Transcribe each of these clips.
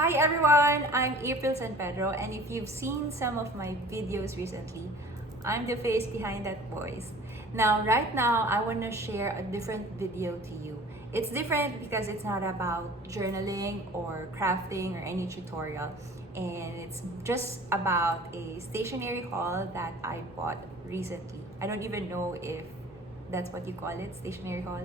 Hi everyone, I'm April San Pedro, and if you've seen some of my videos recently, I'm the face behind that voice. Right now, I want to share a different video to you. It's different because it's not about journaling or crafting or any tutorial, and it's just about a stationery haul that I bought recently. I don't even know if that's what you call it, stationery haul.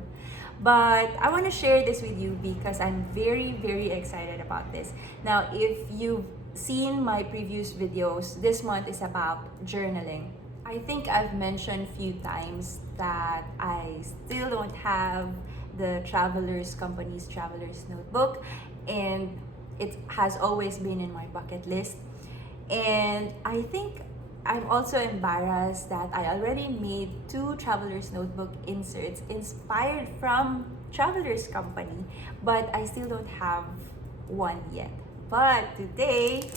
But I want to share this with you because I'm very excited about this. Now, if you've seen my previous videos, this month is about journaling. I think I've mentioned a few times that I still don't have the Traveler's Notebook, and it has always been in my bucket list. And I think I'm also embarrassed that I already made two Traveler's Notebook inserts inspired from Traveler's Company, but I still don't have one yet. But today,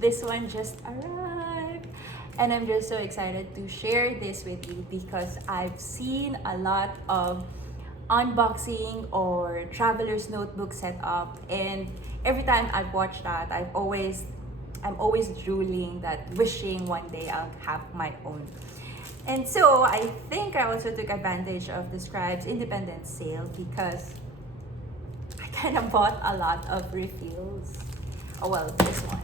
this one just arrived. And I'm just so excited to share this with you because I've seen a lot of unboxing or traveler's notebook setup, and every time I've watched that, I'm always drooling that wishing one day I'll have my own. And so I think I also took advantage of the Scribe's independent sale because I kind of bought a lot of refills. Oh well, this one.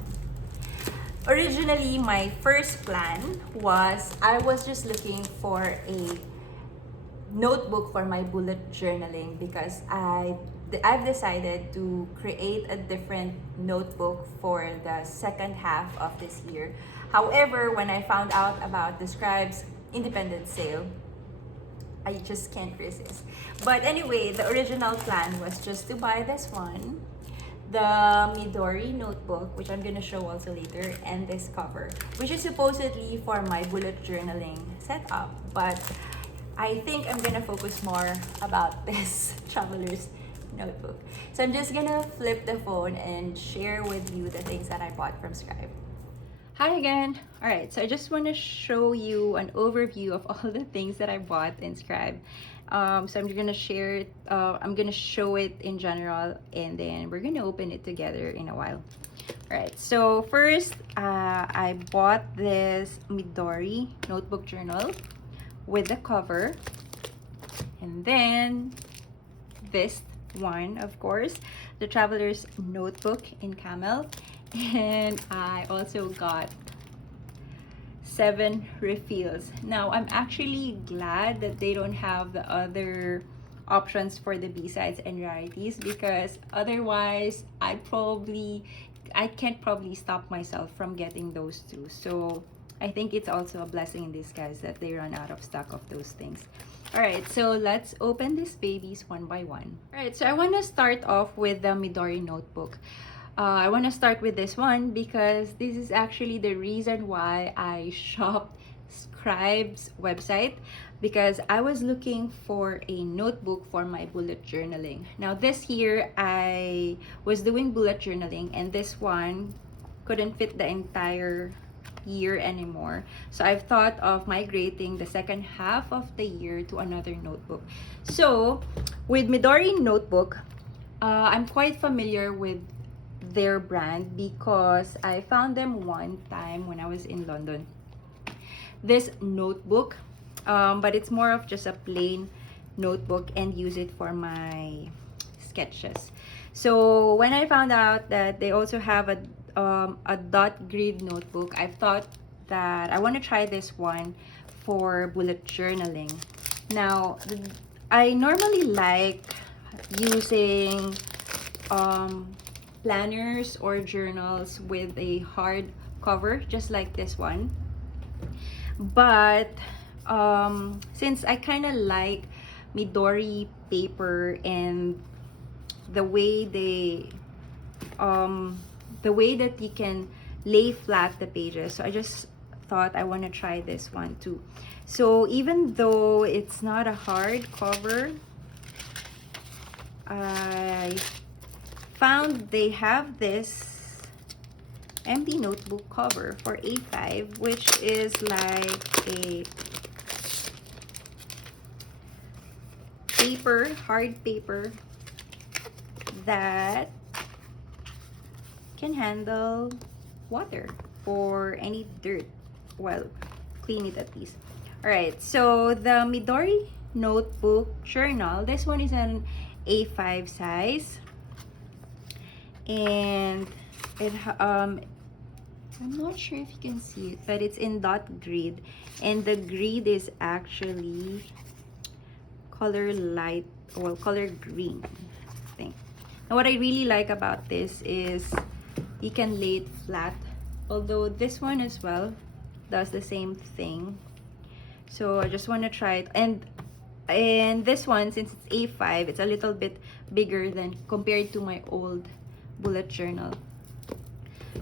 Originally, my first plan was I was just looking for a notebook for my bullet journaling because I've decided to create a different notebook for the second half of this year. However, when I found out about the Scribe's independent sale, I just can't resist. But anyway, the original plan was just to buy this one, the Midori notebook, which I'm gonna show also later, and this cover, which is supposedly for my bullet journaling setup. But I think I'm gonna focus more about this traveler's notebook. So I'm just gonna flip the phone and share with you the things that I bought from Scribe. Hi again. All right, so I just want to show you an overview of all the things that I bought in Scribe. So I'm gonna share it. I'm gonna show it in general, and then we're gonna open it together in a while. All right. So first, I bought this Midori notebook journal with the cover, and then this one, of course, the traveler's notebook in camel. And I also got 7 refills. Now I'm actually glad that they don't have the other options for the B-sides and rarities, because otherwise I can't probably stop myself from getting those two. So I think it's also a blessing in disguise that they run out of stock of those things. All right, so let's open these babies one by one. All right, so I want to start off with the Midori notebook. I want to start with this one because this is actually the reason why I shopped Scribe's website, because I was looking for a notebook for my bullet journaling. Now this year I was doing bullet journaling, and this one couldn't fit the entire year anymore. So I've thought of migrating the second half of the year to another notebook. So with Midori notebook, I'm quite familiar with their brand because I found them one time when I was in London. This notebook, but it's more of just a plain notebook, and use it for my sketches. So when I found out that they also have a dot grid notebook, I thought that I want to try this one for bullet journaling. Now, I normally like using planners or journals with a hard cover, just like this one. But since I kind of like Midori paper and the way that you can lay flat the pages, so I just thought I want to try this one too. So even though it's not a hard cover, I found they have this empty notebook cover for A5, which is like a hard paper that can handle water or any dirt. Well, clean it at least. Alright, so the Midori notebook journal, this one is an A5 size, and it I'm not sure if you can see it, but it's in dot grid, and the grid is actually color light, or color green, I think. Now what I really like about this is you can lay it flat, although this one as well does the same thing. So I just want to try it, and this one, since it's A5, it's a little bit bigger than compared to my old bullet journal.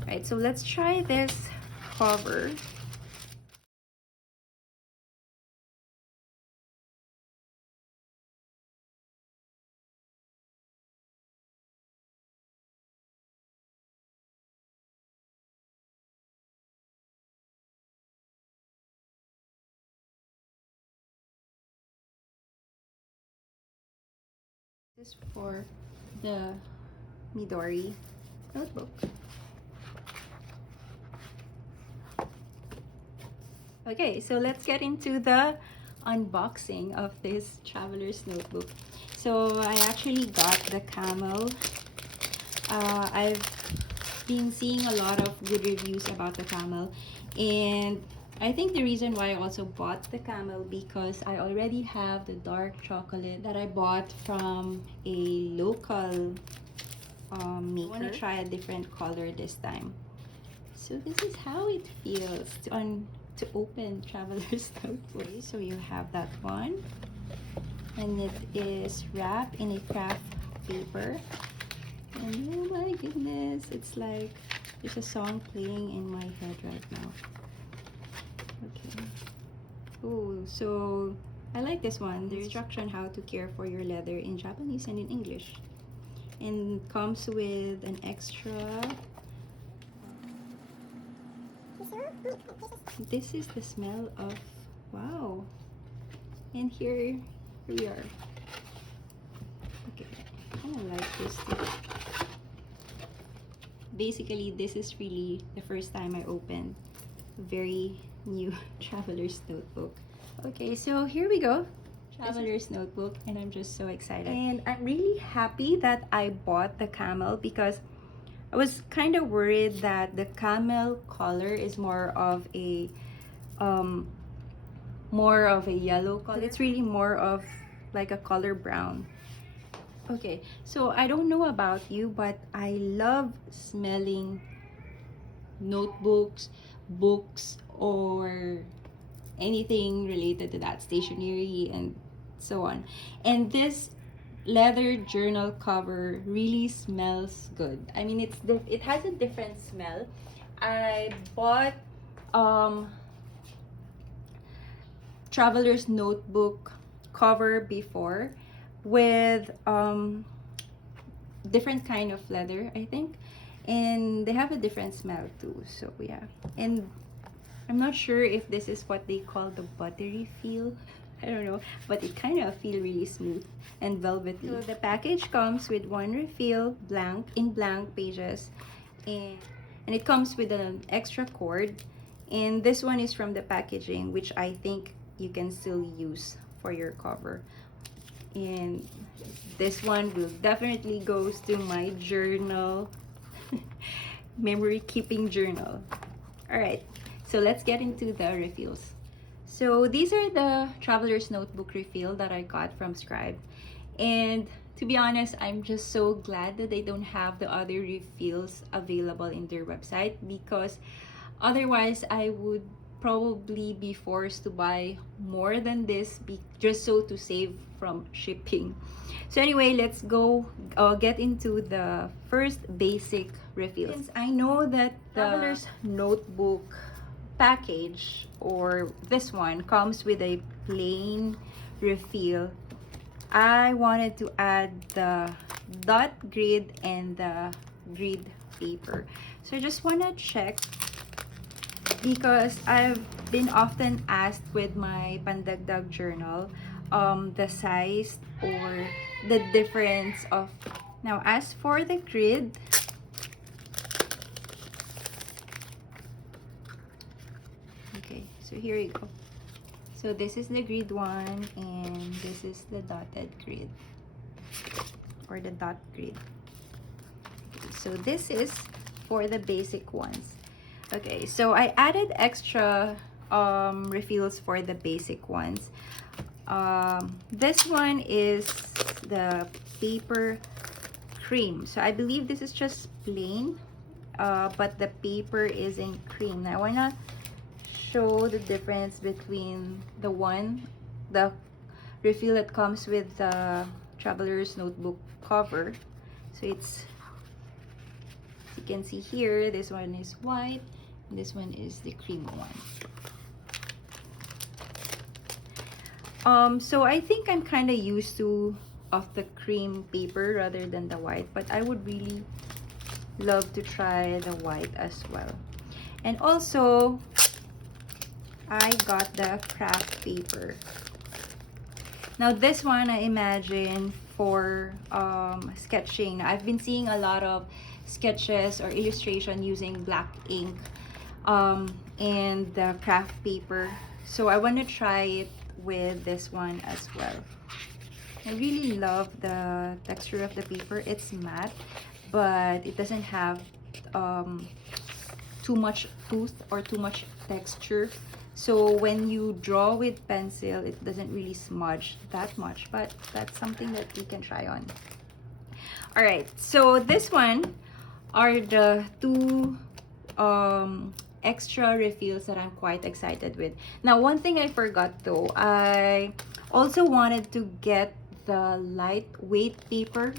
Right, so let's try this cover. This is for the Midori notebook. Okay, so let's get into the unboxing of this traveler's notebook. So I actually got the camel. I've been seeing a lot of good reviews about the camel, and I think the reason why I also bought the camel because I already have the dark chocolate that I bought from a local maker. I want to try a different color this time. So this is how it feels to open traveler's notebook. So you have that one, and it is wrapped in a craft paper. And oh my goodness, it's like there's a song playing in my head right now. Okay. Oh, so I like this one. The instruction how to care for your leather in Japanese and in English. And comes with an extra. This is the smell of, wow. And here we are. Okay, I kind of like this too. Basically, this is really the first time I opened a very new traveler's notebook. Okay, so here we go. Traveler's notebook, and I'm just so excited. And I'm really happy that I bought the camel because I was kind of worried that the camel color is more of a yellow color. It's really more of like a color brown. Okay, so I don't know about you, but I love smelling notebooks, books, or anything related to that, stationery and so on. And this leather journal cover really smells good. I mean, it has a different smell. I bought traveler's notebook cover before with different kind of leather, I think, and they have a different smell too. So yeah, and I'm not sure if this is what they call the buttery feel. I don't know, but it kind of feel really smooth and velvety. So the package comes with one refill, blank pages, and it comes with an extra cord. And this one is from the packaging, which I think you can still use for your cover. And this one will definitely goes to my journal, memory keeping journal. All right, so let's get into the refills. So these are the traveler's notebook refill that I got from Scribe, and to be honest, I'm just so glad that they don't have the other refills available in their website, because otherwise I would probably be forced to buy more than this just so to save from shipping. So anyway, let's go get into the first basic refill. Since I know that the traveler's notebook package, or this one, comes with a plain refill, I wanted to add the dot grid and the grid paper. So I just want to check, because I've been often asked with my pandagdag journal the size or the difference of. Now as for the grid, So here you go. So this is the grid one, and this is the dotted grid, or the dot grid. Okay, so this is for the basic ones. Okay, so I added extra refills for the basic ones. This one is the paper cream. So I believe this is just plain, but the paper is in cream. Now I wanna show the difference between the refill that comes with the traveler's notebook cover. So it's, as you can see here, this one is white, and this one is the cream one. So I think I'm kind of used to of the cream paper rather than the white, but I would really love to try the white as well. And also I got the craft paper. Now this one I imagine for sketching. I've been seeing a lot of sketches or illustration using black ink and the craft paper, so I want to try it with this one as well. I really love the texture of the paper. It's matte, but it doesn't have too much tooth or too much texture. So when you draw with pencil, it doesn't really smudge that much, but that's something that we can try on. All right, so this one are the two extra refills that I'm quite excited with. Now, one thing I forgot though, I also wanted to get the lightweight paper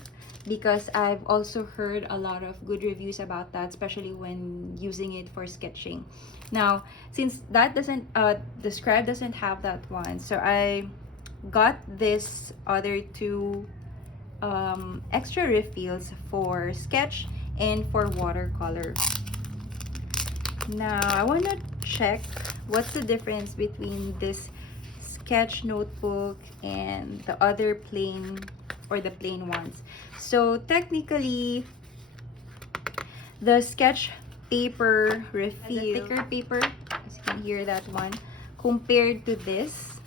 because I've also heard a lot of good reviews about that, especially when using it for sketching. Now, since that doesn't, the Scribe doesn't have that one, so I got this other two extra refills for sketch and for watercolor. Now, I want to check what's the difference between this sketch notebook and the other plain or the plain ones. So technically, the sketch paper refill has a thicker paper, as you can hear that one, compared to this,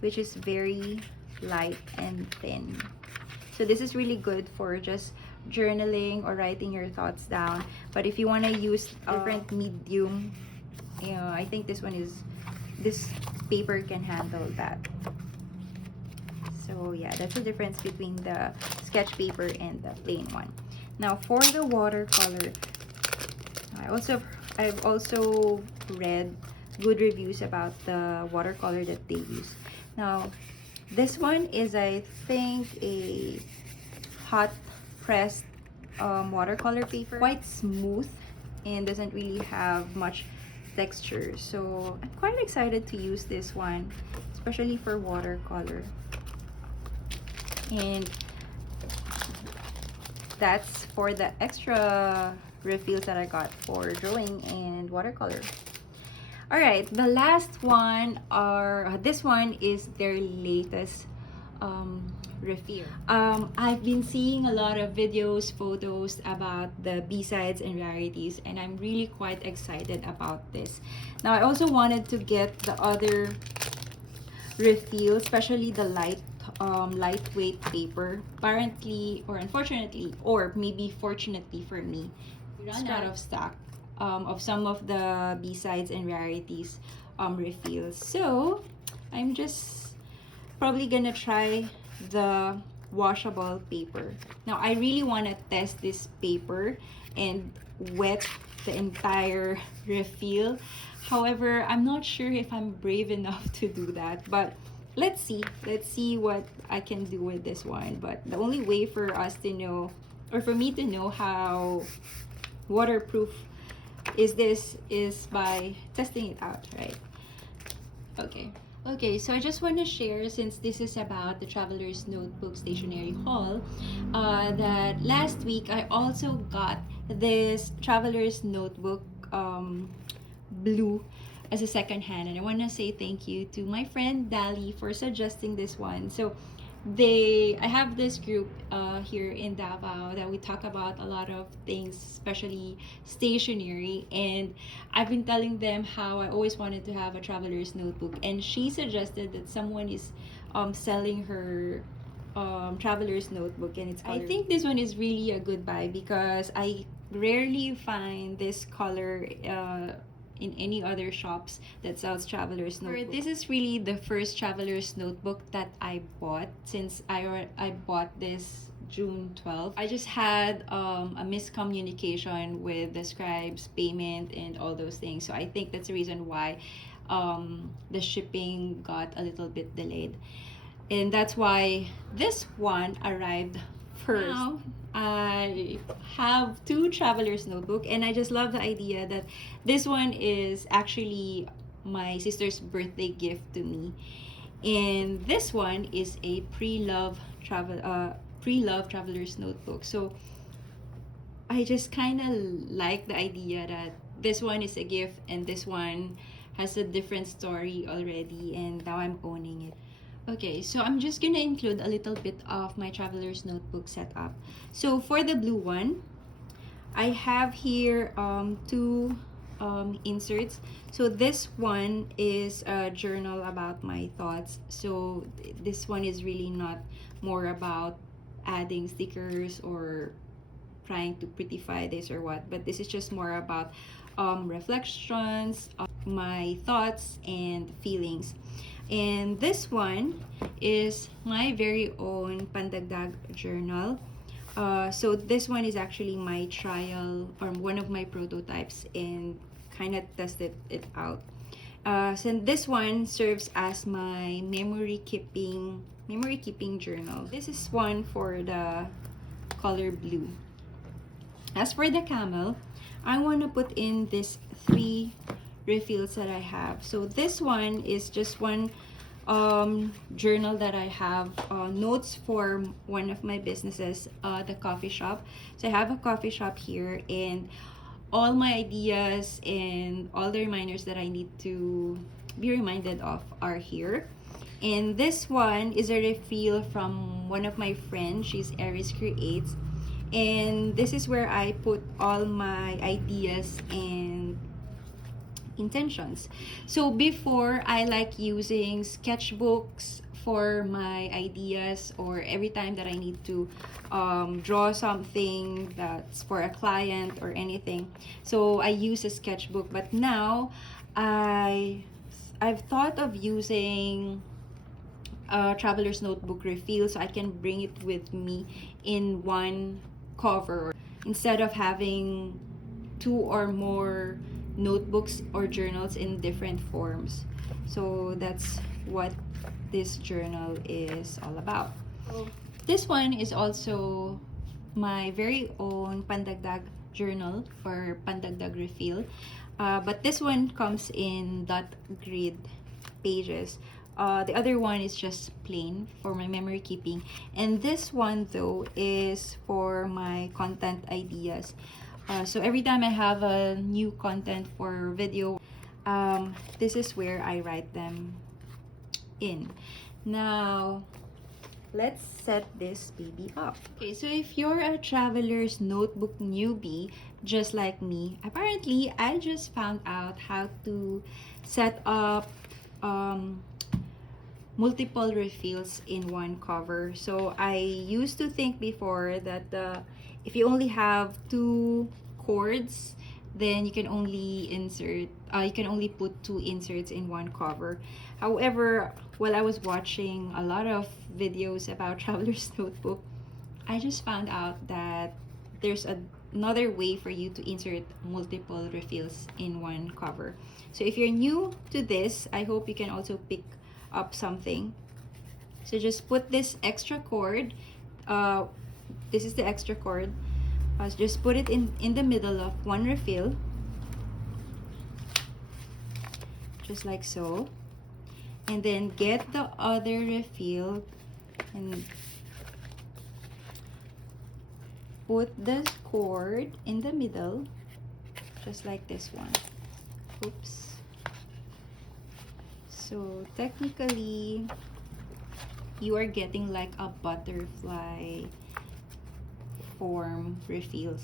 which is very light and thin. So this is really good for just journaling or writing your thoughts down. But if you want to use different medium, you know, I think this paper can handle that. So yeah, that's the difference between the sketch paper and the plain one. Now for the watercolor, I've also read good reviews about the watercolor that they use. Now this one is, I think, a hot pressed watercolor paper, quite smooth and doesn't really have much texture. So I'm quite excited to use this one, especially for watercolor. And that's for the extra refills that I got for drawing and watercolor. All right, the last one, this one is their latest refill. I've been seeing a lot of videos, photos about the B-sides and rarities, and I'm really quite excited about this. Now I also wanted to get the other refill, especially the lightweight paper. Apparently, or unfortunately, or maybe fortunately for me, we ran out of stock of some of the B-sides and rarities refills. So I'm just probably gonna try the washable paper. Now I really want to test this paper and wet the entire refill. However, I'm not sure if I'm brave enough to do that, but let's see what I can do with this one. But the only way for us to know, or for me to know how waterproof is by testing it out, right? Okay, so I just want to share, since this is about the Traveler's Notebook Stationery haul, that last week I also got this Traveler's Notebook blue as a second hand, and I want to say thank you to my friend Dali for suggesting this one. So I have this group here in Davao that we talk about a lot of things, especially stationery. And I've been telling them how I always wanted to have a traveler's notebook, and she suggested that someone is selling her traveler's notebook, and it's color. I think this one is really a good buy because I rarely find this color in any other shops that sells traveler's notebook. This is really the first traveler's notebook that I bought since I bought this June 12th. I just had a miscommunication with the Scribe's payment and all those things. So I think that's the reason why the shipping got a little bit delayed. And that's why this one arrived first. Now, I have two traveler's notebook, and I just love the idea that this one is actually my sister's birthday gift to me, and this one is a pre-love traveler's notebook. So I just kind of like the idea that this one is a gift and this one has a different story already, and now I'm owning it. Okay, so I'm just gonna include a little bit of my traveler's notebook setup. So for the blue one, I have here two inserts. So this one is a journal about my thoughts. So this one is really not more about adding stickers or trying to prettify this or what, but this is just more about reflections, my thoughts and feelings. And this one is my very own Pandagdag journal. So this one is actually my trial or one of my prototypes, and kind of tested it out. So this one serves as my memory keeping journal. This is one for the color blue. As for the camel, I want to put in this 3 refills that I have. So this one is just one journal that I have, notes for one of my businesses, the coffee shop. So I have a coffee shop here, and all my ideas and all the reminders that I need to be reminded of are here. And this one is a refill from one of my friends. She's Aries Creates, and this is where I put all my ideas and intentions. So before, I like using sketchbooks for my ideas, or every time that I need to draw something that's for a client or anything. So I use a sketchbook, but now I've thought of using a traveler's notebook refill, so I can bring it with me in one cover instead of having 2 or more notebooks or journals in different forms. So that's what this journal is all about. This one is also my very own Pandagdag journal or Pandagdag refill, but this one comes in dot grid pages. The other one is just plain for my memory keeping, and this one though is for my content ideas. So every time I have a new content for video, this is where I write them in. Now, let's set this baby up. Okay, so if you're a traveler's notebook newbie, just like me, apparently I just found out how to set up multiple refills in one cover. So I used to think before that if you only have 2 cords, then you can only put 2 inserts in one cover. However, while I was watching a lot of videos about traveler's notebook, I just found out that there's another way for you to insert multiple refills in one cover. So if you're new to this, I hope you can also pick up something. So just put this extra cord, this is the extra cord, just put it in the middle of one refill, just like so, and then get the other refill and put the cord in the middle, just like this one. Oops. So technically you are getting like a butterfly form refills.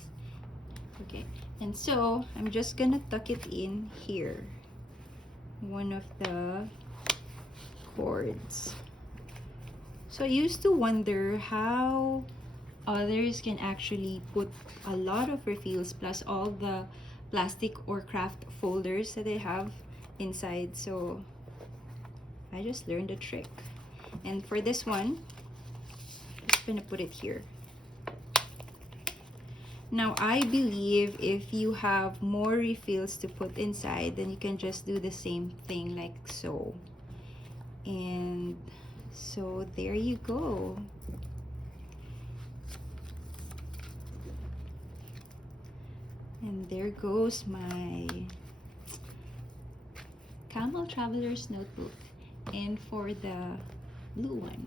Okay, and so I'm just gonna tuck it in here, one of the cords. So I used to wonder how others can actually put a lot of refills plus all the plastic or craft folders that they have inside. So I just learned a trick. And for this one, I'm just gonna put it here. Now I believe if you have more refills to put inside, then you can just do the same thing like so. And so there you go. And there goes my Camel Traveler's Notebook. And for the blue one.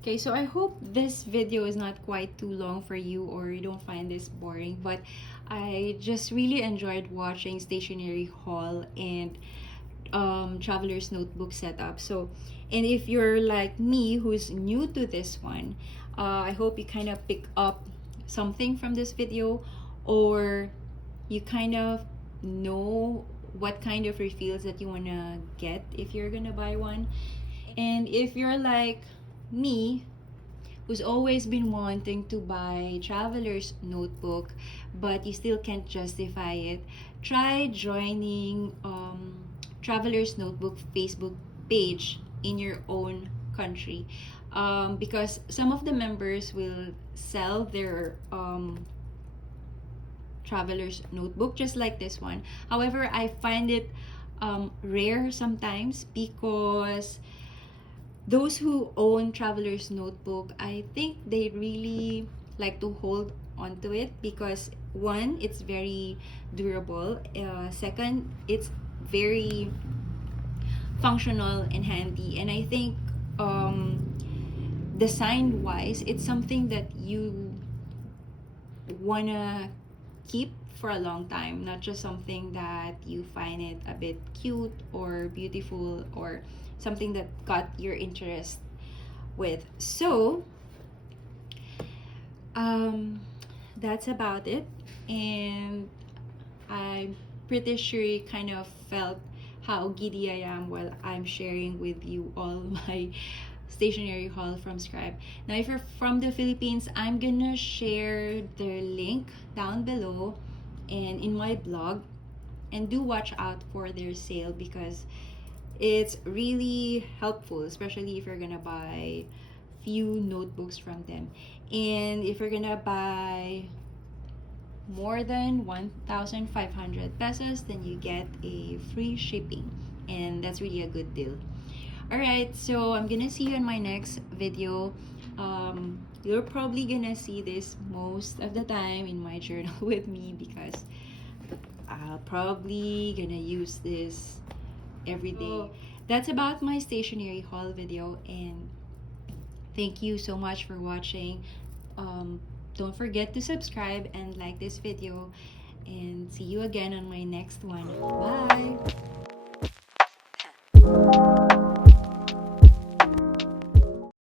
Okay, so I hope this video is not quite too long for you or you don't find this boring, but I just really enjoyed watching stationery haul and traveler's notebook setup. So, and if you're like me who's new to this one, I hope you kind of pick up something from this video, or you kind of know what kind of refills that you want to get if you're gonna buy one. And if you're like me, who's always been wanting to buy traveler's notebook but you still can't justify it, try joining traveler's notebook Facebook page in your own country, because some of the members will sell their traveler's notebook just like this one. However, I find it rare sometimes because those who own traveler's notebook, I think they really like to hold onto it because one, it's very durable. Second, it's very functional and handy. And I think design wise, it's something that you wanna keep for a long time, not just something that you find it a bit cute or beautiful or something that got your interest with. So that's about it, and I'm pretty sure you kind of felt how giddy I am while I'm sharing with you all my stationery haul from Scribe. Now if you're from the Philippines, I'm gonna share their link down below and in my blog, and do watch out for their sale because it's really helpful, especially if you're gonna buy few notebooks from them. And if you're gonna buy more than 1,500 pesos, then you get a free shipping, and that's really a good deal. Alright, so I'm gonna see you in my next video. You're probably gonna see this most of the time in my journal with me because I'll probably gonna use this every day. That's about my stationery haul video, and thank you so much for watching. Don't forget to subscribe and like this video, and see you again on my next one. Bye!